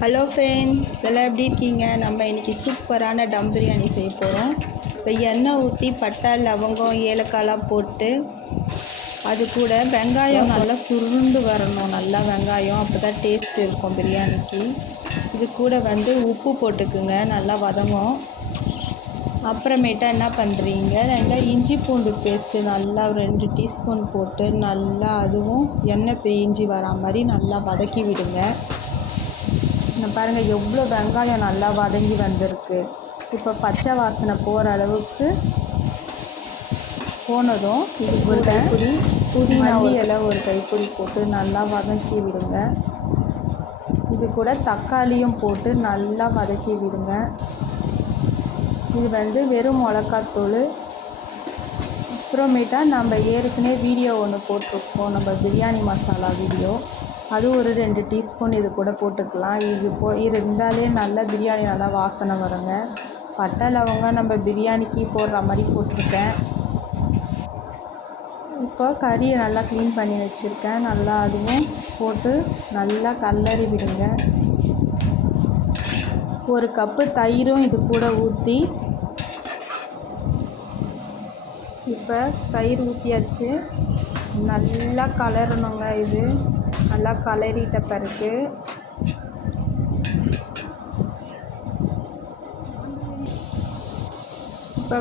Hello friends, எல்லாம் எப்படி இருக்கீங்க? நம்ம இன்றைக்கி சூப்பரான டம் பிரியாணி செய்ய போகிறோம். இப்போ எண்ணெய் ஊற்றி பட்டை, லவங்கம், ஏலக்காய்லாம் போட்டு அது கூட வெங்காயம் நல்லா சுருண்டு வரணும். நல்லா வெங்காயம், அப்போ தான் டேஸ்ட் இருக்கும் பிரியாணிக்கு. இது கூட உப்பு போட்டுக்குங்க, நல்லா வதங்கும். அப்புறமேட்டா என்ன பண்ணுறீங்க, நல்லா இஞ்சி பூண்டு பேஸ்ட்டு நல்லா 2 டீஸ்பூன் போட்டு நல்லா அதுவும் எண்ணெய் பிரிஞ்சு வரா மாதிரி நல்லா வதக்கி விடுங்க. பாருங்கள் எவ்வளோ வெங்காயம் நல்லா வதங்கி வந்திருக்கு. இப்போ பச்சை வாசனை போகிற அளவுக்கு போனதும் இது ஒரு கைப்பிடி புதினா இலை ஒரு கைப்பிடி போட்டு நல்லா வதக்கி விடுங்க. இது கூட தக்காளியும் போட்டு நல்லா வதக்கி விடுங்க. இது வெறும் மிளகாத்தூள். அப்புறமேட்டா நம்ம ஏற்கனவே வீடியோ ஒன்று போட்டிருக்கோம், நம்ம பிரியாணி மசாலா வீடியோ. அது ஒரு 2 டீஸ்பூன் இது கூட போட்டுக்கலாம். இது இருந்தாலே நல்லா பிரியாணி நல்லா வாசனை வருங்க. பட்டை லவங்கம் நம்ம பிரியாணிக்கு போடுற மாதிரி போட்டிருக்கேன். இப்போ கறியை நல்லா க்ளீன் பண்ணி வச்சுருக்கேன். நல்லா அதுவும் போட்டு நல்லா கல்லறி விடுங்க. 1 கப்பு தயிரும் இது கூட ஊற்றி, இப்போ தயிர் ஊற்றியாச்சு. நல்லா கலரணுங்க. இது நல்லா கலரிட்ட பிறகு இப்போ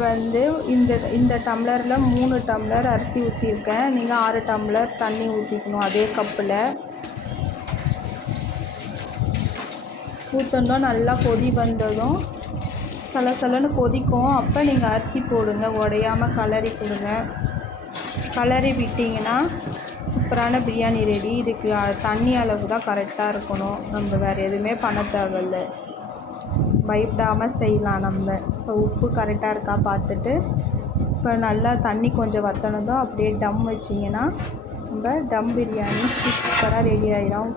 இந்த டம்ளரில் 3 டம்ளர் அரிசி ஊற்றிருக்கேன். நீங்கள் 6 டம்ளர் தண்ணி ஊற்றிக்கணும். அதே கப்பில் ஊற்றணும். நல்லா கொதி வந்ததும் சலசலன்னு கொதிக்கும். அப்போ நீங்கள் அரிசி போடுங்க, உடையாமல் கலரி கொடுங்க. கலரி விட்டிங்கன்னா சூப்பரான பிரியாணி ரெடி. இதுக்கு தண்ணி அளவு தான் கரெக்டாக இருக்கணும். நம்ம வேறு எதுவுமே பண்ண தேவையில்லை, பயப்படாமல் செய்யலாம். நம்ம இப்போ உப்பு கரெக்டாக இருக்கா பார்த்துட்டு, இப்போ நல்லா தண்ணி கொஞ்சம் வற்றனதும் அப்படியே டம் வச்சிங்கன்னா நம்ம டம் பிரியாணி சூப்பராக ரெடி ஆகிடும்.